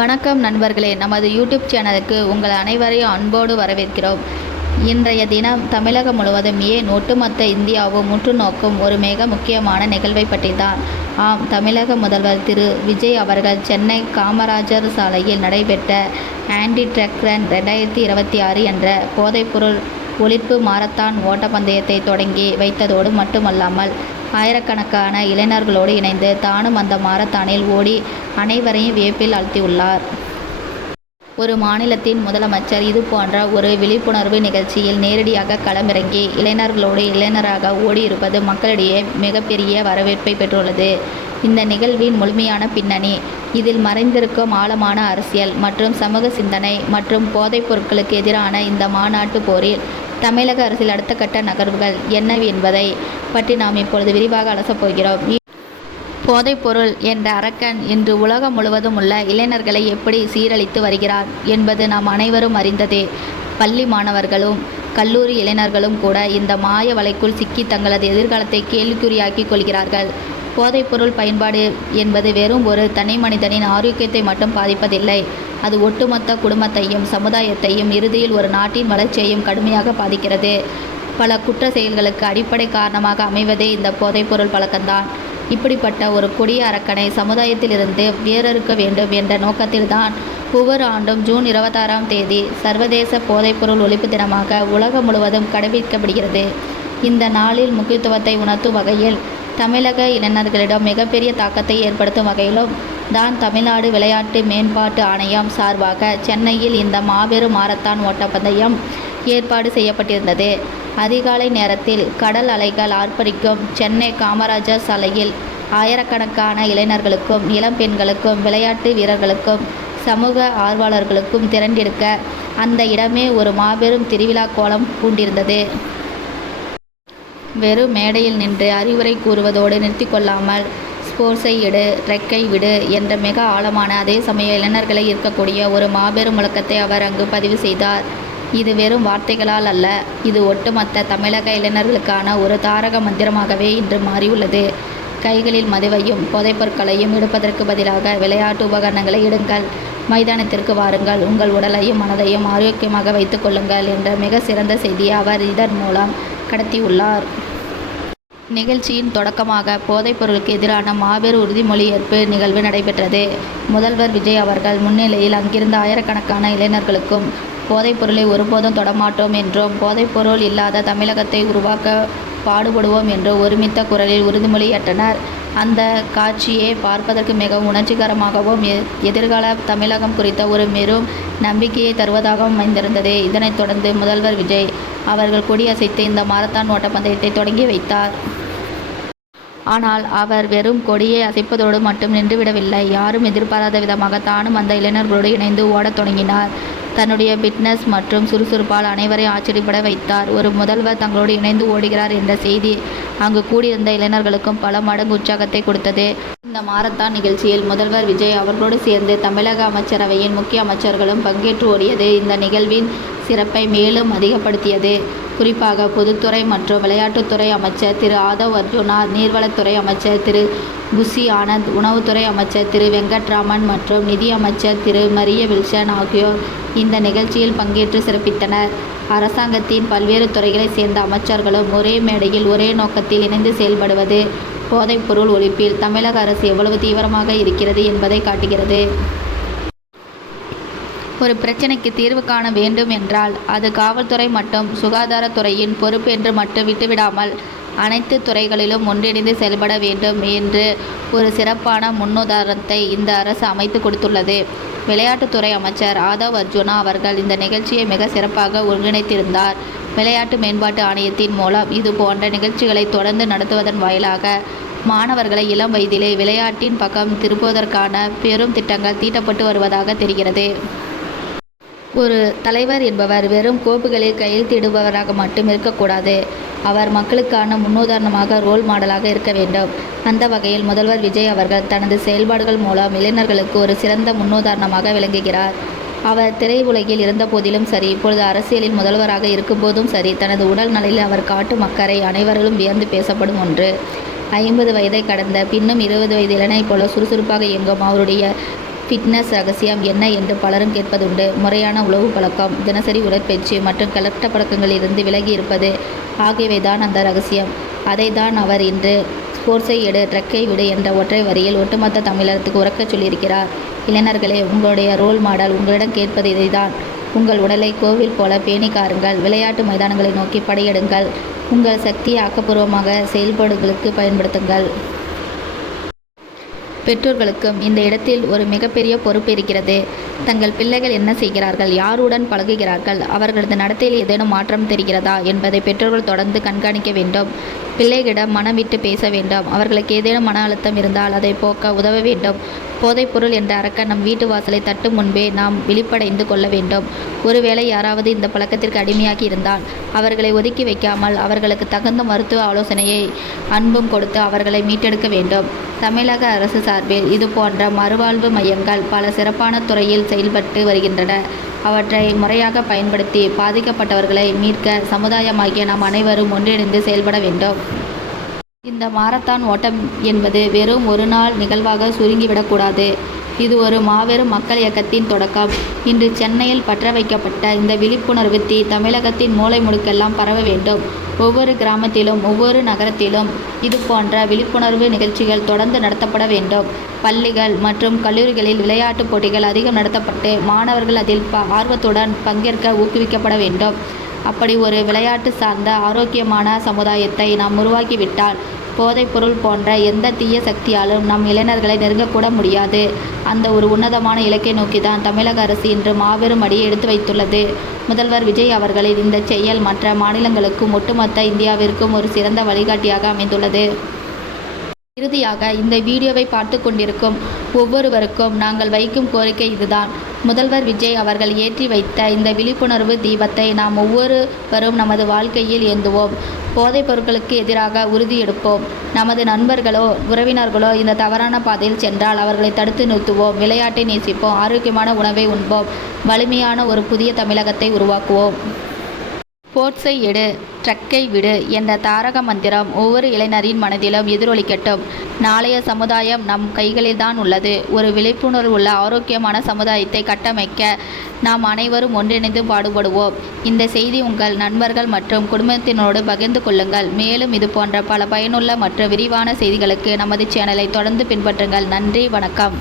வணக்கம் நண்பர்களே, நமது யூடியூப் சேனலுக்கு உங்கள் அனைவரையும் அன்போடு வரவேற்கிறோம். இன்றைய தினம் தமிழகம் முழுவதும் ஏன் ஒட்டுமொத்த இந்தியாவும் உற்று நோக்கும் ஒரு மிக முக்கியமான நிகழ்வை பற்றி தான். ஆம், தமிழக முதல்வர் திரு விஜய் அவர்கள் சென்னை காமராஜர் சாலையில் நடைபெற்ற ஆன்டி ட்ரக் ரன் 2026 என்ற போதைப்பொருள் ஒழிப்பு மாரத்தான் ஓட்டப்பந்தயத்தை தொடங்கி வைத்ததோடு மட்டுமல்லாமல் ஆயிரக்கணக்கான இளைஞர்களோடு இணைந்து தானும் அந்த மாரத்தானில் ஓடி அனைவரையும் வியப்பில் ஆழ்த்தியுள்ளார். ஒரு மாநிலத்தின் முதலமைச்சர் இது போன்ற ஒரு விழிப்புணர்வு நிகழ்ச்சியில் நேரடியாக களமிறங்கி இளைஞர்களோடு இளைஞராக ஓடியிருப்பது மக்களிடையே மிகப்பெரிய வரவேற்பை பெற்றுள்ளது. இந்த நிகழ்வின் முழுமையான பின்னணி, இதில் மறைந்திருக்கும் ஆழமான அரசியல் மற்றும் சமூக சிந்தனை மற்றும் போதைப் பொருட்களுக்கு எதிரான இந்த மாநாட்டு போரில் தமிழக அரசில் அடுத்த கட்ட நகர்வுகள் என்ன என்பதை பற்றி நாம் இப்பொழுது விரிவாக அலசப் போகிறோம். போதைப்பொருள் என்ற அரக்கன் இன்று உலகம் முழுவதும் உள்ள இளைஞர்களை எப்படி சீரழித்து வருகிறார் என்பது நாம் அனைவரும் அறிந்ததே. பள்ளி மாணவர்களும் கல்லூரி இளைஞர்களும் கூட இந்த மாய வலைக்குள் சிக்கி தங்களது எதிர்காலத்தை கேள்விக்குறியாக்கிக் கொள்கிறார்கள். போதைப்பொருள் பயன்பாடு என்பது வெறும் ஒரு தனி மனிதனின் ஆரோக்கியத்தை மட்டும் பாதிப்பதில்லை. அது ஒட்டுமொத்த குடும்பத்தையும் சமுதாயத்தையும் இறுதியில் ஒரு நாட்டின் வளர்ச்சியையும் கடுமையாக பாதிக்கிறது. பல குற்ற செயல்களுக்கு அடிப்படை காரணமாக அமைவதே இந்த போதைப்பொருள் பழக்கம்தான். இப்படிப்பட்ட ஒரு கொடிய அரக்கனை சமுதாயத்திலிருந்து வேறறுக்க வேண்டும் என்ற நோக்கத்தில்தான் ஒவ்வொரு ஆண்டும் ஜூன் 26ஆம் தேதி சர்வதேச போதைப்பொருள் ஒழிப்பு தினமாக உலகம் முழுவதும் கடைபிடிக்கப்படுகிறது. இந்த நாளில் முக்கியத்துவத்தை உணர்த்தும் வகையில் தமிழக இளைஞர்களிடம் மிகப்பெரிய தாக்கத்தை ஏற்படுத்தும் வகையிலும் தான் தமிழ்நாடு விளையாட்டு மேம்பாட்டு ஆணையம் சார்பாக சென்னையில் இந்த மாபெரும் மாரத்தான் ஓட்டப்பந்தயம் ஏற்பாடு செய்யப்பட்டிருந்தது. அதிகாலை நேரத்தில் கடல் அலைகள் ஆர்ப்பரிக்கும் சென்னை காமராஜர் சாலையில் ஆயிரக்கணக்கான இளைஞர்களுக்கும் இளம் பெண்களுக்கும் விளையாட்டு வீரர்களுக்கும் சமூக ஆர்வலர்களுக்கும் திரண்டிருக்க அந்த இடமே ஒரு மாபெரும் திருவிழா கோலம் பூண்டிருந்தது. வெறும் மேடையில் நின்று அறிவுரை கூறுவதோடு நிறுத்தி கொள்ளாமல் ஸ்போர்ட்ஸை எடு, ட்ரெக்கை விடு என்ற மிக ஆழமான அதே சமய இளைஞர்களை இருக்கக்கூடிய ஒரு மாபெரும் முழக்கத்தை அவர் அங்கு பதிவு செய்தார். இது வெறும் வார்த்தைகளால் அல்ல, இது ஒட்டுமொத்த தமிழக இளைஞர்களுக்கான ஒரு தாரக மந்திரமாகவே இன்று மாறியுள்ளது. கைகளில் மதுவையும் போதைப்பொருட்களையும் எடுப்பதற்கு பதிலாக விளையாட்டு உபகரணங்களை எடுங்கள், மைதானத்திற்கு வாருங்கள், உங்கள் உடலையும் மனதையும் ஆரோக்கியமாக வைத்துக் கொள்ளுங்கள் என்ற மிக சிறந்த செய்தியை அவர் இதன் மூலம் கடத்தியுள்ளார். நிகழ்ச்சியின் தொடக்கமாக போதைப்பொருளுக்கு எதிரான மாபெரும் உறுதிமொழி ஏற்பு நிகழ்வு நடைபெற்றது. முதல்வர் விஜய் அவர்கள் முன்னிலையில் அங்கிருந்த ஆயிரக்கணக்கான இளைஞர்களுக்கும் போதைப்பொருளை ஒருபோதும் தொடமாட்டோம் என்றும் போதைப்பொருள் இல்லாத தமிழகத்தை உருவாக்க பாடுபடுவோம் என்று ஒருமித்த குரலில் உறுதிமொழி ஏற்றனர். அந்த காட்சியே பார்ப்பதற்கு மிகவும் உணர்ச்சிகரமாகவும் எதிர்கால தமிழகம் குறித்த ஒரு பெரும் நம்பிக்கையை தருவதாகவும் அமைந்திருந்தது. இதனைத் தொடர்ந்து முதல்வர் விஜய் அவர்கள் கொடியசைத்து இந்த மாரத்தான் ஓட்டப்பந்தயத்தை தொடங்கி வைத்தார். ஆனால் அவர் வெறும் கொடியை அசைப்பதோடு மட்டும் நின்றுவிடவில்லை. யாரும் எதிர்பாராத விதமாக தானும் அந்த இளைஞர்களோடு இணைந்து ஓடத் தொடங்கினார். தன்னுடைய ஃபிட்னஸ் மற்றும் சுறுசுறுப்பால் அனைவரையும் ஆச்சரியப்பட வைத்தார். ஒரு முதல்வர் தங்களோடு இணைந்து ஓடுகிறார் என்ற செய்தி அங்கு கூடியிருந்த இளைஞர்களுக்கும் பல மடங்கு உற்சாகத்தை கொடுத்தது. இந்த மாரத்தான் நிகழ்ச்சியில் முதல்வர் விஜய் அவர்களோடு சேர்ந்து தமிழக அமைச்சரவையின் முக்கிய அமைச்சர்களும் பங்கேற்று ஓடியது இந்த நிகழ்வின் சிறப்பை மேலும் அதிகப்படுத்தியது. குறிப்பாக பொதுத்துறை மற்றும் விளையாட்டுத்துறை அமைச்சர் திரு ஆதவ் அர்ஜுனா, நீர்வளத்துறை அமைச்சர் திரு புஷி ஆனந்த், உணவுத்துறை அமைச்சர் திரு வெங்கட்ராமன் மற்றும் நிதி அமைச்சர் திரு மரிய வில்சன் ஆகியோர் இந்த நிகழ்ச்சியில் பங்கேற்று சிறப்பித்தனர். அரசாங்கத்தின் பல்வேறு துறைகளை சேர்ந்த அமைச்சர்களும் ஒரே மேடையில் ஒரே நோக்கத்தில் இணைந்து செயல்படுவது போதைப்பொருள் ஒழிப்பில் தமிழக அரசு எவ்வளவு தீவிரமாக இருக்கிறது என்பதை காட்டுகிறது. ஒரு பிரச்சனைக்கு தீர்வு காண வேண்டும் என்றால் அது காவல்துறை மற்றும் சுகாதாரத்துறையின் பொறுப்பு என்று மட்டும் விட்டுவிடாமல் அனைத்து துறைகளிலும் ஒன்றிணைந்து செயல்பட வேண்டும் என்று ஒரு சிறப்பான முன்னுதாரணத்தை இந்த அரசு அமைத்து கொடுத்துள்ளது. விளையாட்டுத்துறை அமைச்சர் ஆதவ் அர்ஜுனா அவர்கள் இந்த நிகழ்ச்சியை மிக சிறப்பாக ஒருங்கிணைத்திருந்தார். விளையாட்டு மேம்பாட்டு ஆணையத்தின் மூலம் இது போன்ற நிகழ்ச்சிகளை தொடர்ந்து நடத்துவதன் வாயிலாக மாணவர்களை இளம் வயதிலே விளையாட்டின் பக்கம் திருப்புவதற்கான பெரும் திட்டங்கள் தீட்டப்பட்டு வருவதாக தெரிகிறது. ஒரு தலைவர் என்பவர் வெறும் கோப்புகளில் கையெழுத்திடுபவராக மட்டும் இருக்கக்கூடாது. அவர் மக்களுக்கான முன்னுதாரணமாக ரோல் மாடலாக இருக்க வேண்டும். அந்த வகையில் முதல்வர் விஜய் அவர்கள் தனது செயல்பாடுகள் மூலம் இளைஞர்களுக்கு ஒரு சிறந்த முன்னுதாரணமாக விளங்குகிறார். அவர் திரையுலகில் இருந்த போதிலும் சரி, இப்பொழுது அரசியலில் முதல்வராக இருக்கும்போதும் சரி, தனது உடல் நலையில் அவர் காட்டும் அக்கறை அனைவரிலும் வியந்து பேசப்படும் ஒன்று. 50 வயதை கடந்த பின்னும் 20 வயது இளைஞனை போல சுறுசுறுப்பாக இயங்கும் அவருடைய ஃபிட்னஸ் ரகசியம் என்ன என்று பலரும் கேட்பதுண்டு. முறையான உணவு பழக்கம், தினசரி உடற்பயிற்சி மற்றும் கெட்ட பழக்கங்களிலிருந்து விலகி இருப்பது ஆகியவைதான் அந்த ரகசியம். அதை தான் அவர் இன்று ஸ்போர்ட்ஸை எடு, ட்ரக்கை விடு என்ற ஒற்றை வரியில் ஒட்டுமொத்த தமிழகத்துக்கு உரக்கச் சொல்லியிருக்கிறார். இளைஞர்களே, உங்களுடைய ரோல் மாடல் உங்களிடம் கேட்பது இதைதான். உங்கள் உடலை கோவில் போல பேணி காருங்கள். விளையாட்டு மைதானங்களை நோக்கி படையெடுங்கள். உங்கள் சக்தியை ஆக்கப்பூர்வமாக செயல்பாடுகளுக்கு பயன்படுத்துங்கள். பெற்றோர்களுக்கும் இந்த இடத்தில் ஒரு மிகப்பெரிய பொறுப்பு இருக்கிறது. தங்கள் பிள்ளைகள் என்ன செய்கிறார்கள், யாருடன் பழகுகிறார்கள், அவர்களது நடத்தையில் ஏதேனும் மாற்றம் தெரிகிறதா என்பதை பெற்றோர்கள் தொடர்ந்து கண்காணிக்க வேண்டும். பிள்ளைகளிடம் மனம் விட்டு பேச வேண்டும். அவர்களுக்கு ஏதேனும் மன அழுத்தம் இருந்தால் அதை போக்க உதவ வேண்டும். போதைப்பொருள் என்ற அரக்கன் நம் வீட்டு வாசலை தட்டும் முன்பே நாம் விழிப்படைந்து கொள்ள வேண்டும். ஒருவேளை யாராவது இந்த பழக்கத்திற்கு அடிமையாகி இருந்தால் அவர்களை ஒதுக்கி வைக்காமல் அவர்களுக்கு தகுந்த மருத்துவ ஆலோசனையை அன்பும் கொடுத்து அவர்களை மீட்டெடுக்க வேண்டும். தமிழக அரசு சார்பில் இது போன்ற மறுவாழ்வு மையங்கள் பல சிறப்பான துறையில் செயல்பட்டு வருகின்றன. அவற்றை முறையாக பயன்படுத்தி பாதிக்கப்பட்டவர்களை மீட்க சமுதாயமாகிய நாம் அனைவரும் ஒன்றிணைந்து செயல்பட வேண்டும். இந்த மாரத்தான் ஓட்டம் என்பது வெறும் ஒரு நாள் நிகழ்வாக சுருங்கிவிடக்கூடாது. இது ஒரு மாபெரும் மக்கள் இயக்கத்தின் தொடக்கம். இன்று சென்னையில் பற்ற வைக்கப்பட்ட இந்த விழிப்புணர்வு தீ தமிழகத்தின் மூலை முடுக்கெல்லாம் பரவ வேண்டும். ஒவ்வொரு கிராமத்திலும் ஒவ்வொரு நகரத்திலும் இது போன்ற விழிப்புணர்வு நிகழ்ச்சிகள் தொடர்ந்து நடத்தப்பட வேண்டும். பள்ளிகள் மற்றும் கல்லூரிகளில் விளையாட்டுப் போட்டிகள் அதிகம் நடத்தப்பட்டு மாணவர்கள் அதில் ஆர்வத்துடன் பங்கேற்க ஊக்குவிக்கப்பட வேண்டும். அப்படி ஒரு விளையாட்டு சார்ந்த ஆரோக்கியமான சமுதாயத்தை நாம் உருவாக்கிவிட்டால் போதைப்பொருள் போன்ற எந்த தீய சக்தியாலும் நம் இளைஞர்களை நெருங்கக்கூட முடியாது. அந்த ஒரு உன்னதமான இலக்கை நோக்கிதான் தமிழக அரசு இன்று மாபெரும் அடியை எடுத்து வைத்துள்ளது. முதல்வர் விஜய் அவர்களின் இந்த செயல் மற்ற மாநிலங்களுக்கும் ஒட்டுமொத்த இந்தியாவிற்கும் ஒரு சிறந்த வழிகாட்டியாக அமைந்துள்ளது. இறுதியாக இந்த வீடியோவை பார்த்து கொண்டிருக்கும் ஒவ்வொருவருக்கும் நாங்கள் வைக்கும் கோரிக்கை இதுதான். முதல்வர் விஜய் அவர்கள் ஏற்றி வைத்த இந்த விழிப்புணர்வு தீபத்தை நாம் ஒவ்வொருவரும் நமது வாழ்க்கையில் ஏந்துவோம். போதைப் பொருட்களுக்கு எதிராக உறுதி எடுப்போம். நமது நண்பர்களோ உறவினர்களோ இந்த தவறான பாதையில் சென்றால் அவர்களை தடுத்து நிறுத்துவோம். விளையாட்டை நேசிப்போம். ஆரோக்கியமான உணவை உண்போம். வலிமையான ஒரு புதிய தமிழகத்தை உருவாக்குவோம். ஸ்போர்ட்ஸை எடு, ட்ரக்கை விடு என்ற தாரக மந்திரம் ஒவ்வொரு இளைஞரின் மனதிலும் எதிரொலிக்கட்டும். நாளைய சமுதாயம் நம் கைகளில்தான் உள்ளது. ஒரு விழிப்புணர்வுள்ள ஆரோக்கியமான சமுதாயத்தை கட்டமைக்க நாம் அனைவரும் ஒன்றிணைந்து பாடுபடுவோம். இந்த செய்தி உங்கள் நண்பர்கள் மற்றும் குடும்பத்தினரோடு பகிர்ந்து கொள்ளுங்கள். மேலும் இது போன்ற பல பயனுள்ள மற்றும் விரிவான செய்திகளுக்கு நமது சேனலை தொடர்ந்து பின்பற்றுங்கள். நன்றி, வணக்கம்.